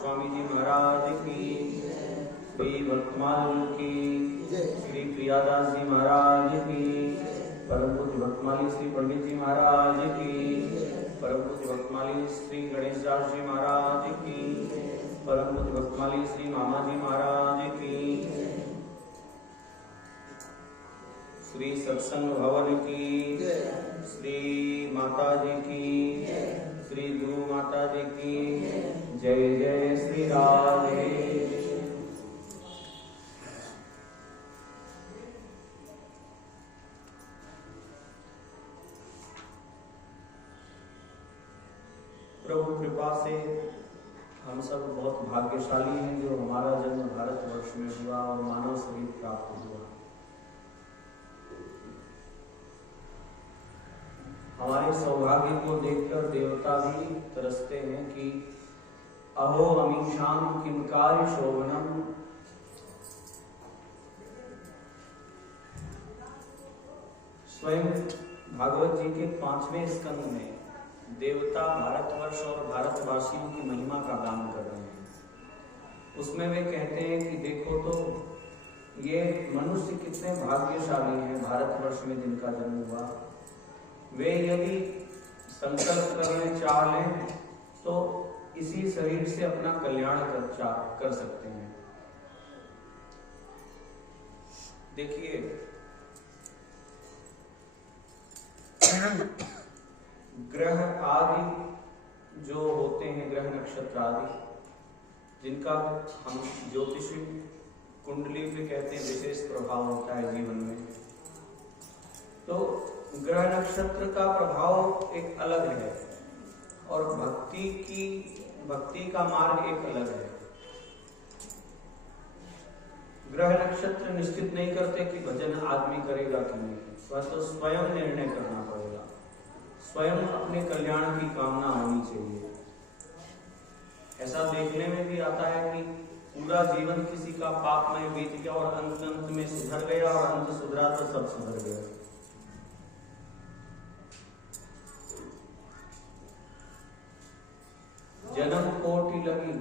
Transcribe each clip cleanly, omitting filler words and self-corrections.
स्वामी जी महाराज की, श्री भक्तमाल की, श्री प्रियादास जी महाराज की, परम पूज्य भक्तमाली श्री पंडित जी महाराज की, परम पूज्य भक्तमाली श्री गणेश दास जी महाराज की, परम पूज्य भक्तमाली श्री मामा जी महाराज की, श्री सत्संग भवन की, श्री माता जी की, श्री गुरु माता जी की, जय जय श्री राधे। प्रभु कृपा से हम सब बहुत भाग्यशाली हैं जो हमारा जन्म भारतवर्ष में हुआ और मानव शरीर प्राप्त हुआ। हमारे सौभाग्य को देखकर देवता भी तरसते हैं कि अहो अमीशाम किम कार्य शोभनम। स्वयं भागवत जी के 5वें स्कंद में देवता भारतवर्ष और भारतवासियों की महिमा का गान कर रहे हैं। उसमें वे कहते हैं कि देखो तो ये मनुष्य कितने भाग्यशाली हैं भारतवर्ष में जिनका जन्म हुआ। वे यदि संकल्प करने चाह लें तो इसी शरीर से अपना कल्याण कर सकते हैं। देखिए ग्रह आदि जो होते हैं, ग्रह नक्षत्र आदि, जिनका हम ज्योतिषी कुंडली पे कहते हैं विशेष प्रभाव होता है जीवन में, तो ग्रह नक्षत्र का प्रभाव एक अलग है और भक्ति का मार्ग एक अलग है। ग्रह नक्षत्र निश्चित नहीं करते कि भजन आदमी करेगा कि नहीं, वह तो स्वयं निर्णय करना पड़ेगा। स्वयं अपने कल्याण की कामना होनी चाहिए। ऐसा देखने में भी आता है कि पूरा जीवन किसी का पापमय बीत गया और अंत में सुधर गया और अंत सुधरा तो सब सुधर गया। जन्म कोटि लगी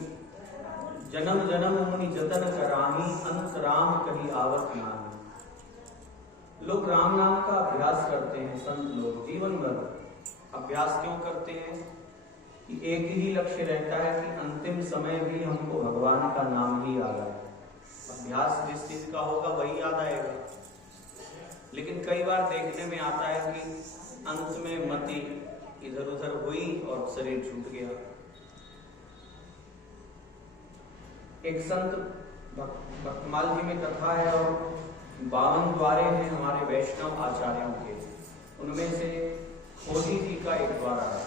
जन्म जन्म मुनि जतन कराही, अंत राम कहीं आवत नाही। लोग राम नाम का अभ्यास करते हैं, संत लोग जीवन भर अभ्यास क्यों करते हैं कि एक ही लक्ष्य रहता है कि अंतिम समय भी हमको भगवान का नाम ही याद आए। अभ्यास जिस चीज का होगा वही याद आएगा। लेकिन कई बार देखने में आता है कि अंत में मति इधर उधर हुई और शरीर छूट गया। एक संत भक्तमाल जी में कथा है और 52 द्वारे हैं हमारे वैष्णव आचार्यों के, उनमें से खोजी जी का एक द्वारा है।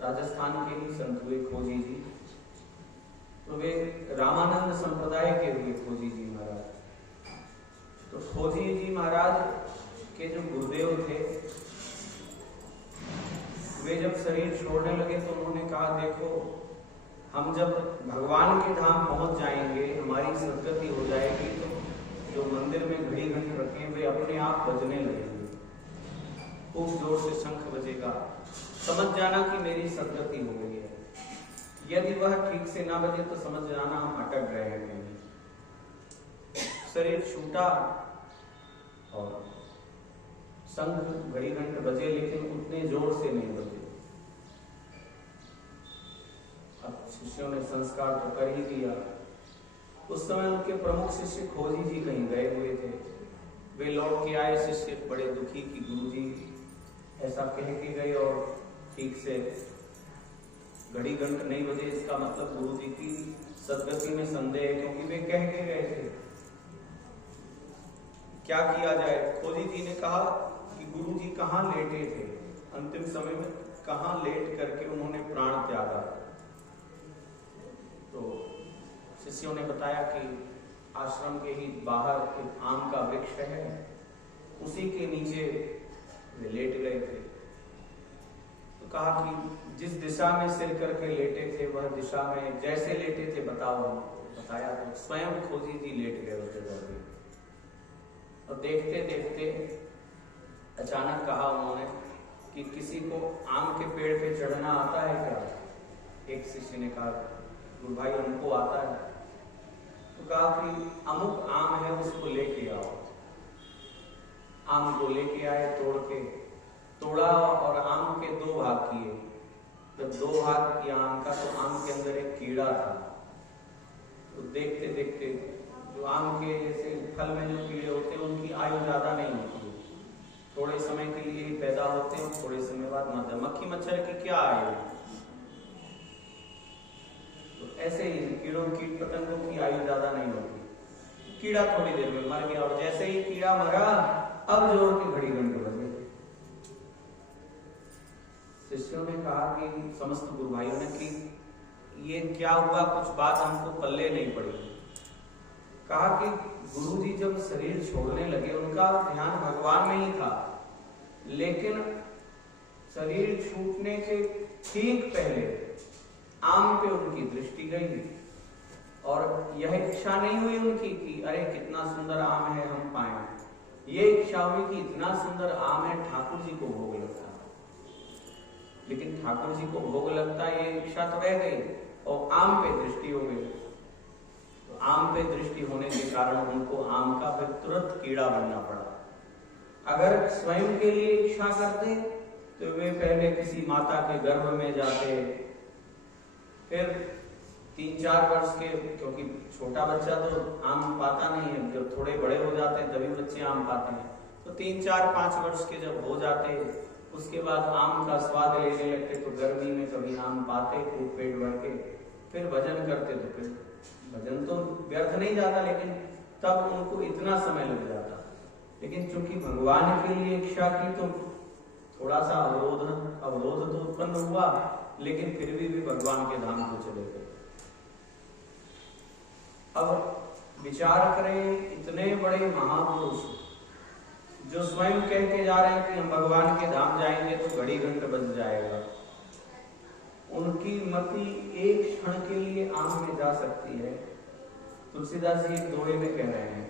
राजस्थान के ही संत हुए खोजी जी, तो वे रामानंद संप्रदाय के हुए खोजी जी महाराज। तो खोजी जी महाराज के जो गुरुदेव थे, वे जब शरीर छोड़ने लगे तो उन्होंने कहा देखो हम जब भगवान के धाम पहुंच जाएंगे, हमारी सदगति हो जाएगी, तो जो मंदिर में घड़ी घंट रखे वे अपने आप बजने लगेंगे, खूब जोर से शंख बजेगा, समझ जाना कि मेरी सदगति हो गई है। यदि वह ठीक से ना बजे तो समझ जाना हम अटक गए हैं कहीं। शरीर छूटा और शंख घड़ी घंट बजे, लेकिन उतने जोर से नहीं बजे। अब शिष्यों ने संस्कार तो कर ही दिया। उस समय उनके प्रमुख शिष्य खोजी जी कहीं गए हुए थे। वे लौट के आए, शिष्य बड़े दुखी कि गुरुजी ऐसा कह के गए और ठीक से घड़ी घंट नहीं बजे, इसका मतलब गुरुजी की सदगति में संदेह है, क्योंकि वे कह के गए थे। क्या किया जाए? खोजी जी ने कहा कि गुरुजी कहाँ लेटे थे, अंतिम समय में कहाँ लेट करके उन्होंने प्राण त्यागा। तो शिष्यों ने बताया कि आश्रम के ही बाहर एक आम का वृक्ष है, उसी के नीचे वे लेट गए थे। तो कहा कि जिस दिशा में सिर करके लेटे थे वह दिशा में जैसे लेटे थे बताओ। बताया तो स्वयं खोजी जी लेट गए उस जगह पे। और देखते देखते अचानक कहा उन्होंने कि किसी को आम के पेड़ पे चढ़ना आता है क्या? एक शिष्य ने कहा, गुरु भाई हमको आता है। तो कहा कि अमुक आम है उसको लेके आओ। आम को लेके आए, तोड़ा और आम के 2 भाग किए। जब 2 भाग किया आम का, तो आम के अंदर एक कीड़ा था। तो देखते देखते जो आम के जैसे फल में जो कीड़े होते हैं उनकी आयु ज्यादा नहीं होती, थोड़े समय के लिए ही पैदा होते हैं, थोड़े समय बाद मरते हैं। मक्खी मच्छर की क्या आयु? तो ऐसे ही कीड़ों कीट पतंगों की आयु ज्यादा नहीं होती। कीड़ा थोड़ी देर में मर गया, और जैसे ही कीड़ा मरा, अब जोर की घड़ी घंटे बजे। शिष्यों ने कहा कि समस्त गुरु भाइयों ने कि ये क्या हुआ, कुछ बात हमको पल्ले नहीं पड़ी। कहा कि गुरु जी जब शरीर छोड़ने लगे, उनका ध्यान भगवान में ही था, लेकिन शरीर छूटने के ठीक पहले आम पे उनकी दृष्टि गई, और यह इच्छा नहीं हुई उनकी कि अरे कितना सुंदर आम है हम पाएं। ये इच्छा हुई कि इतना सुंदर आम है, ठाकुर जी को भोग लगता। लेकिन ठाकुर जी को भोग लगता, ये इच्छा तो रह गई, और आम पे दृष्टि हो गई। तो आम पे दृष्टि होने के कारण उनको आम का फिर तुरंत कीड़ा बनना पड़ा। अगर स्वयं के लिए इच्छा करते तो वे पहले किसी माता के गर्भ में जाते, फिर 3-4 वर्ष के, क्योंकि छोटा बच्चा तो आम पाता नहीं है, जब थोड़े बड़े हो जाते हैं तभी बच्चे आम पाते हैं। तो 3-4-5 वर्ष के जब हो जाते, उसके बाद आम का स्वाद लेने लगते, तो गर्मी में कभी आम पाते खूब पेट भर के, फिर भजन करते। तो फिर भजन तो व्यर्थ नहीं जाता, लेकिन तब उनको इतना समय लग जाता। लेकिन चूंकि भगवान के लिए इच्छा की, तो थोड़ा सा अवरोध तो उत्पन्न हुआ, लेकिन फिर भी भगवान के धाम को चले गए। अब विचार करें, इतने बड़े महापुरुष जो स्वयं कह के जा रहे हैं कि हम भगवान के धाम जाएंगे तो घड़ी घंटे बज जाएगा, उनकी मति एक क्षण के लिए आम में जा सकती है। तुलसीदास जी एक दोहे में कह रहे हैं,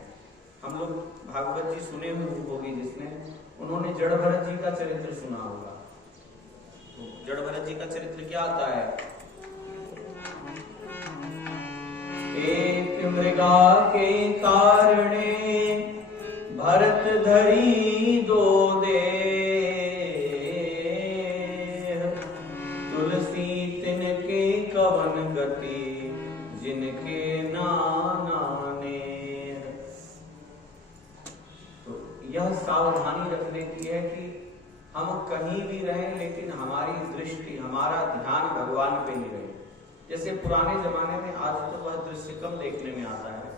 हम लोग भागवत जी सुने होगी जिसने, उन्होंने जड़ भरत जी का चरित्र सुना होगा। तो जड़ भरत जी का चरित्र क्या आता है? एक मृगा के कारणे भरत धरी 2 देह, तुलसी तिनके कवन गति जिनके नाना नेह। तो यह सावधानी रखने की है कि हम कहीं भी रहें, लेकिन हमारी दृष्टि, हमारा ध्यान भगवान पे ही रहे। जैसे पुराने जमाने में, आज तो वह दृश्य कम देखने में आता है,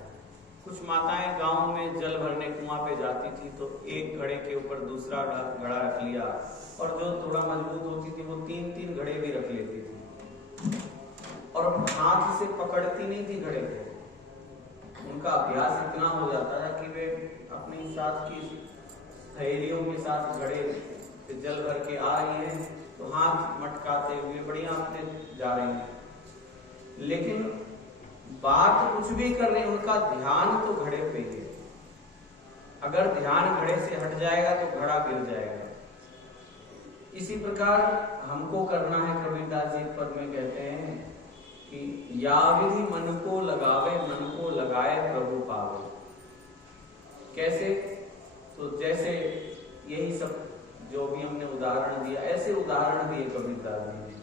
कुछ माताएं गांव में जल भरने कुआं पे जाती थी, तो एक घड़े के ऊपर दूसरा घड़ा रख लिया, और जो थोड़ा मजबूत होती थी वो 3-3 घड़े भी रख लेती थी, और हाथ से पकड़ती नहीं थी घड़े को। उनका अभ्यास इतना हो जाता था कि वे अपने साथ की सहेलियों के साथ घड़े जल भर के आ रही है, तो हाथ मटकाते हुए बढ़िया अपने जा रहे हैं, लेकिन बात कुछ भी कर रहे हैं, उनका ध्यान तो घड़े पे है। अगर ध्यान घड़े से हट जाएगा तो घड़ा गिर जाएगा। इसी प्रकार हमको करना है। कबीरदास जी पद में कहते हैं कि या विधि मन को लगावे, मन को लगाए प्रभु पावे। कैसे? तो जैसे यही सब जो भी हमने उदाहरण दिया, ऐसे उदाहरण दिए कबीरदास जी ने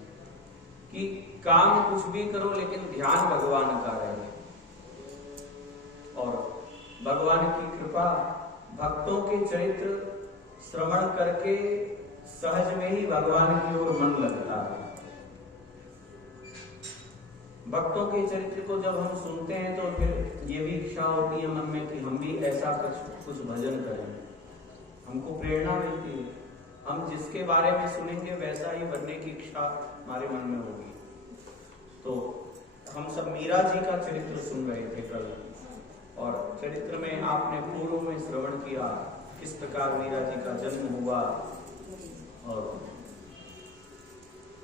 कि काम कुछ भी करो लेकिन ध्यान भगवान का रहे, और भगवान की कृपा, भक्तों के चरित्र श्रवण करके सहज में ही भगवान की ओर मन लगता है। भक्तों के चरित्र को जब हम सुनते हैं तो फिर ये भी इच्छा होती है मन में कि हम भी ऐसा कुछ भजन करें, हमको प्रेरणा मिलती है। हम जिसके बारे में सुनेंगे वैसा ही बनने की इच्छा हमारे मन में होगी। तो हम सब मीरा जी का चरित्र सुन रहे थे कल, और चरित्र में आपने पूर्व में श्रवण किया किस प्रकार मीरा जी का जन्म हुआ, और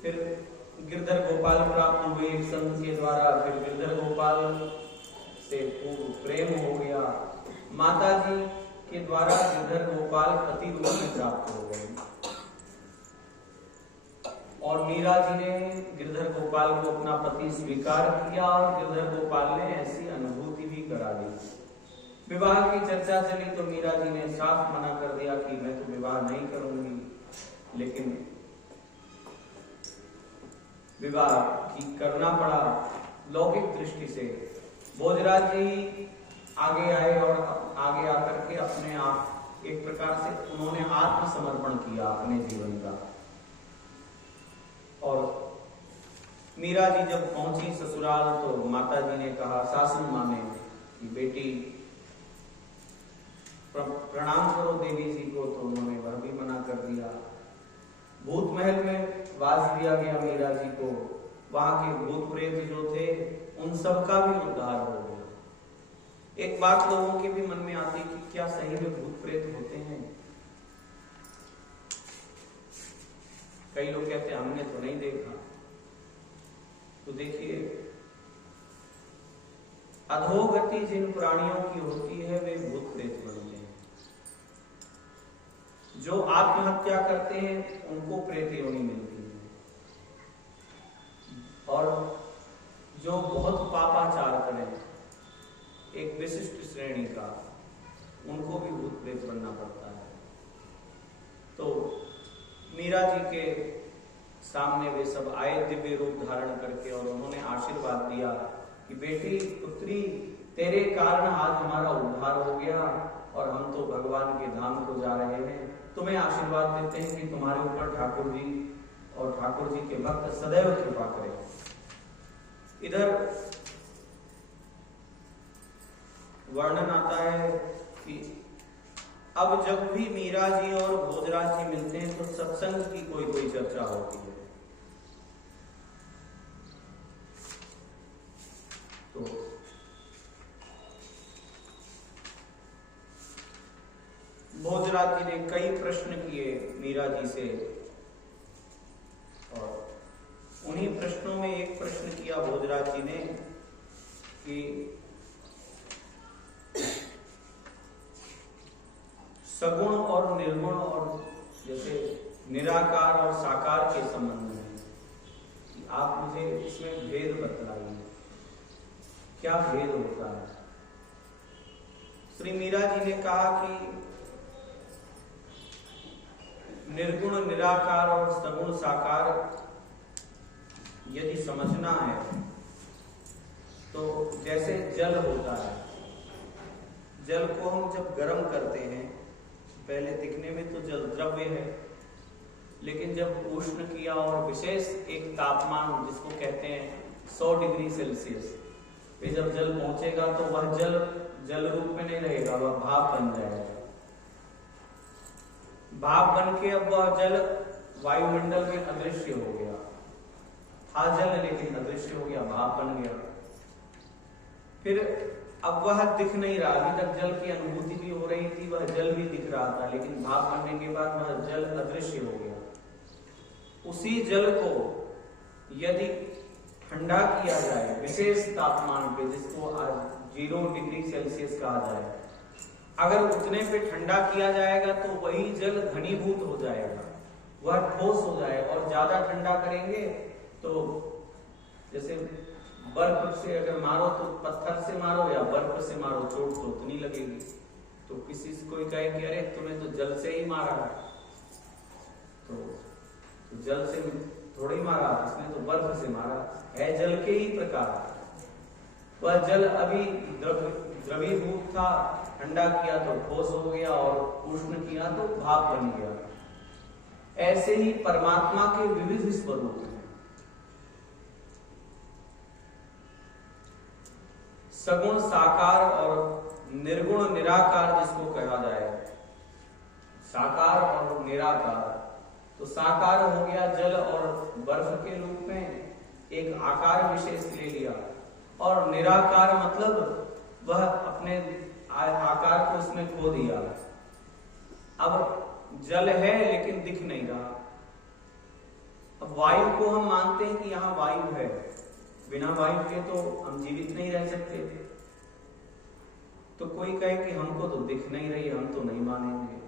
फिर गिरधर गोपाल प्राप्त हुए एक संत के द्वारा, फिर गिरधर गोपाल से पूर्व प्रेम हो गया, माता जी के द्वारा गिरधर गोपाल पति रूप में प्राप्त हो गए, और मीरा जी ने गिरधर गोपाल को अपना पति स्वीकार किया और गिरधर गोपाल ने ऐसी अनुभूति भी करा दी। विवाह की चर्चा चली तो मीरा जी ने साफ मना कर दिया कि मैं तो विवाह नहीं करूंगी, लेकिन विवाह की करना पड़ा लौकिक दृष्टि से। भोजराज जी आगे आए और आगे आकर के अपने आप एक प्रकार से उन्होंने आत्मसमर्पण किया अपने जीवन का। और मीरा जी जब पहुंची ससुराल तो माता जी ने कहा, सासू माँ ने, कि बेटी प्रणाम करो देवी जी को, तो उन्होंने वह भी मना कर दिया। भूत महल में वास दिया गया मीरा जी को, वहां के भूत प्रेत जो थे उन सब का भी उद्धार हो गया। एक बात लोगों के भी मन में आती कि क्या सही में भूत प्रेत होते हैं? कई लोग कहते हैं हमने तो नहीं देखा। तो देखिए, अधोगति जिन प्राणियों की होती है वे भूत प्रेत बनते हैं। जो आत्महत्या करते हैं उनको प्रेत योनि मिलती है, और जो बहुत पापाचार करें एक विशिष्ट श्रेणी का, उनको भी भूत प्रेत बनना पड़ता है। तो मीरा जी के सामने वे सब आए दिव्य रूप धारण करके, और उन्होंने आशीर्वाद दिया कि बेटी पुत्री, तेरे कारण आज हमारा उद्धार हो गया और हम तो भगवान के धाम को जा रहे हैं। तुम्हें आशीर्वाद देते हैं कि तुम्हारे ऊपर ठाकुर जी और ठाकुर जी के भक्त सदैव कृपा करें। इधर वर्णन आता है कि अब जब भी मीरा जी और भोजराज जी मिलते हैं तो सत्संग की कोई चर्चा होती है। तो भोजराज जी ने कई प्रश्न किए मीरा जी से, और उन्हीं प्रश्नों में एक प्रश्न किया भोजराज जी ने कि सगुण और निर्गुण और जैसे निराकार और साकार के संबंध में कि आप मुझे इसमें भेद बतलाइए, क्या भेद होता है? श्री मीरा जी ने कहा कि निर्गुण निराकार और सगुण साकार यदि समझना है तो जैसे जल होता है, जल को हम जब गर्म करते हैं, पहले दिखने में तो जल द्रव्य है, लेकिन जब उष्ण किया और विशेष एक तापमान जिसको कहते हैं 100 डिग्री सेल्सियस पे जब जल पहुंचेगा तो वह जल रूप में नहीं रहेगा, वह भाप बन जाएगा। भाप बन के अब वह जल वायुमंडल में अदृश्य हो गया, था जल लेकिन अदृश्य हो गया, भाप बन गया। फिर अब वह दिख नहीं रहा, अभी तक जल की अनुभूति भी हो रही थी, वह जल भी दिख रहा था, लेकिन भाप बनने के बाद वह जल अदृश्य हो गया। उसी जल को यदि ठंडा किया जाए विशेष तापमान पे, जिसको आज 0 डिग्री सेल्सियस कहा जाए, अगर उतने पे ठंडा किया जाएगा तो वही जल घनीभूत हो जाएगा, वह ठोस हो जाएगा। और ज्यादा ठंडा करेंगे तो जैसे बर्फ से अगर मारो तो पत्थर से मारो या बर्फ से मारो, चोट तो उतनी लगेगी। तो किसी से कोई कहे कि अरे तुम्हें तो जल से ही मारा है, तो जल से थोड़ा ही मारा, इसने तो बर्फ से मारा है, जल के ही प्रकार। वह जल अभी द्रवीभूत था, ठंडा किया तो ठोस हो गया और उष्ण किया तो भाप बन गया। ऐसे ही परमात्मा के विविध स्वरूप हैं, सगुण साकार और निर्गुण निराकार जिसको कहा जाए, साकार और निराकार। तो साकार हो गया जल और बर्फ के रूप में एक आकार विशेष ले लिया, और निराकार मतलब वह अपने आकार को उसमें खो दिया। अब जल है लेकिन दिख नहीं रहा। अब वायु को हम मानते हैं कि यहाँ वायु है, बिना वायु के तो हम जीवित नहीं रह सकते। तो कोई कहे कि हमको तो दिख नहीं रही, हम तो नहीं मानेंगे।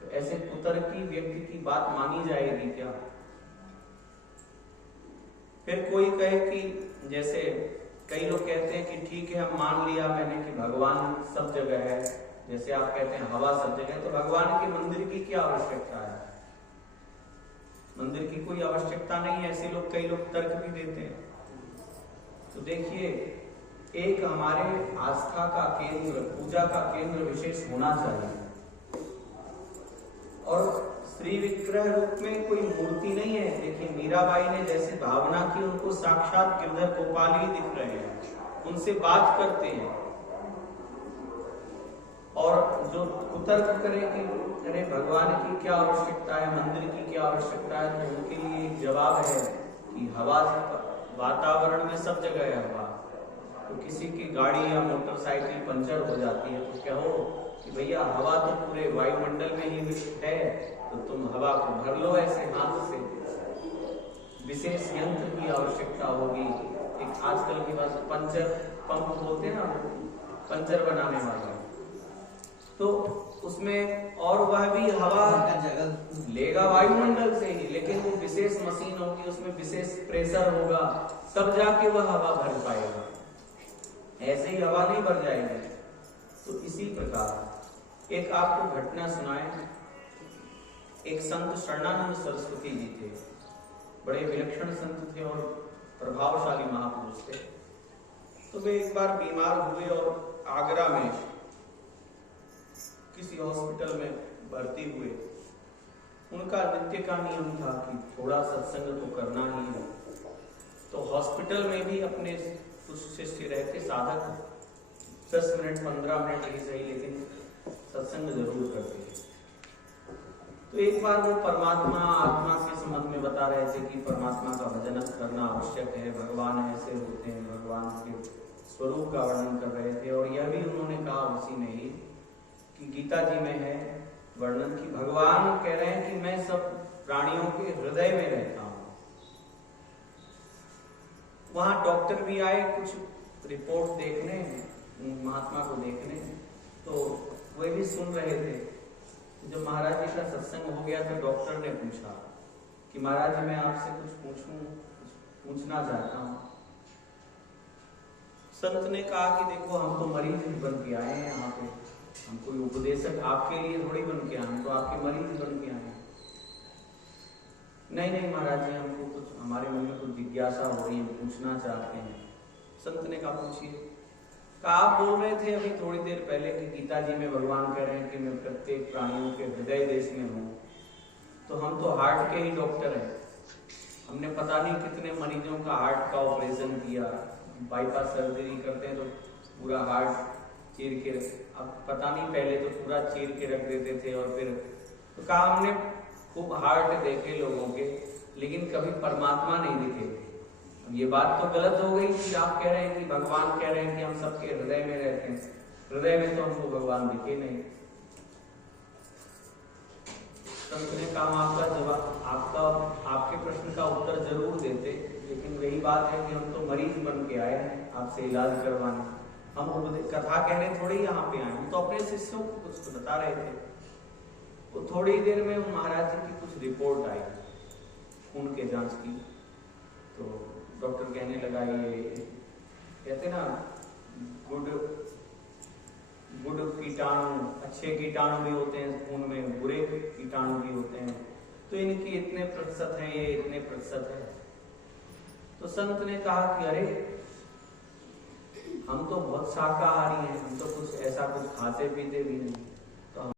तो ऐसे कुतर्की व्यक्ति की बात मानी जाएगी क्या? फिर कोई कहे कि जैसे कई लोग कहते हैं कि ठीक है हम मान लिया मैंने कि भगवान सब जगह है, जैसे आप कहते हैं हवा सब जगह है, तो भगवान के मंदिर की क्या आवश्यकता है? मंदिर की कोई आवश्यकता नहीं है, ऐसे लोग कई लोग तर्क भी देते हैं। तो देखिए, एक हमारे आस्था का केंद्र, पूजा का केंद्र विशेष होना चाहिए, और श्री विग्रह रूप में कोई मूर्ति नहीं है। देखिए मीराबाई ने जैसे भावना की, उनको साक्षात गिरधर गोपाल ही दिख रहे हैं, उनसे बात करते हैं। और जो कुतर्क करे कि अरे भगवान की क्या आवश्यकता है, मंदिर की क्या आवश्यकता है, तो उनके लिए जवाब है कि हवा, वातावरण में सब जगह है हवा। तो किसी की गाड़ी या मोटरसाइकिल पंचर हो जाती है तो कहो कि भैया हवा तो पूरे वायुमंडल में ही है, तो तुम हवा को भर लो ऐसे हाथ से। विशेष यंत्र की आवश्यकता होगी। एक आजकल के पास पंचर पंप होते हैं ना, पंचर बनाने वाले, तो उसमें, और वह भी हवा लेगा वायुमंडल से ही, लेकिन वो विशेष मशीन होगी, उसमें विशेष प्रेशर होगा, तब जाके वह हवा भर पाएगा, ऐसे ही हवा नहीं भर जाएगी। तो इसी प्रकार एक आपको घटना सुनाए। एक संत शरणानंद सरस्वती जी थे, बड़े विलक्षण संत थे और प्रभावशाली महापुरुष थे। तो वे एक बार बीमार हुए और आगरा में किसी हॉस्पिटल में भर्ती हुए। उनका नित्य का नियम था कि थोड़ा सत्संग तो करना ही है। तो हॉस्पिटल में भी अपने कुछ शिष्य रहते, साधक, 10 मिनट 15 मिनट ही सही, लेकिन सत्संग जरूर करते हैं। तो एक बार वो परमात्मा, आत्मा के संबंध में बता रहे थे कि परमात्मा का भजन करना आवश्यक है, भगवान ऐसे होते हैं, भगवान के स्वरूप का वर्णन कर रहे थे। और यह भी उन्होंने कहा उसी में ही कि गीता जी में है वर्णन कि भगवान कह रहे हैं कि मैं सब प्राणियों के हृदय में रहता हूं। वहां डॉक्टर भी आए कुछ रिपोर्ट देखने, महात्मा को देखने, तो वे भी सुन रहे थे। जब महाराज जी का सत्संग हो गया तो डॉक्टर ने पूछा कि महाराज जी मैं आपसे कुछ पूछना चाहता हूं। संत ने कहा कि देखो हम तो मरीज बन के आए हैं यहाँ पे, हम कोई उपदेशक आपके लिए थोड़ी बन के आए, हम तो आपके मरीज बन के आए हैं। नहीं महाराज जी, हमको कुछ, हमारे मन में कुछ जिज्ञासा हो रही है, पूछना चाहते हैं। संत ने कहा पूछिए। आप बोल रहे थे अभी थोड़ी देर पहले कि गीता जी में भगवान कह रहे हैं कि मैं प्रत्येक प्राणियों के हृदय देश में हूँ, तो हम तो हार्ट के ही डॉक्टर हैं, हमने पता नहीं कितने मरीजों का हार्ट का ऑपरेशन किया, बाईपास सर्जरी करते हैं तो पूरा हार्ट चीर के, अब पता नहीं पहले तो पूरा चीर के रख देते थे, और फिर तो कहा हमने खूब हार्ट देखे लोगों के, लेकिन कभी परमात्मा नहीं दिखे। अब ये बात तो गलत हो गई कि आप कह रहे हैं कि भगवान कह रहे हैं कि हम सबके हृदय में रहते हैं, हृदय में तो हमको भगवान दिखे नहीं। संत ने कहा आपका जवाब, आपके प्रश्न का उत्तर जरूर देते, लेकिन वही बात है कि हम तो मरीज बन के आए हैं आपसे इलाज करवाने, हम कथा कहने थोड़ी यहाँ पे आए, हम तो अपने शिष्यों को कुछ बता रहे थे। तो थोड़ी देर में महाराज जी की कुछ रिपोर्ट आई खून के जांच की। तो डॉक्टर कहने लगा, ये कहते ना गुड कीटाणु, अच्छे कीटाणु भी होते हैं खून में, बुरे कीटाणु भी होते हैं, तो इनकी इतने प्रतिशत है, ये इतने प्रतिशत है। तो संत ने कहा कि अरे हम तो बहुत शाकाहारी हैं, हम तो कुछ ऐसा कुछ खाते पीते भी नहीं।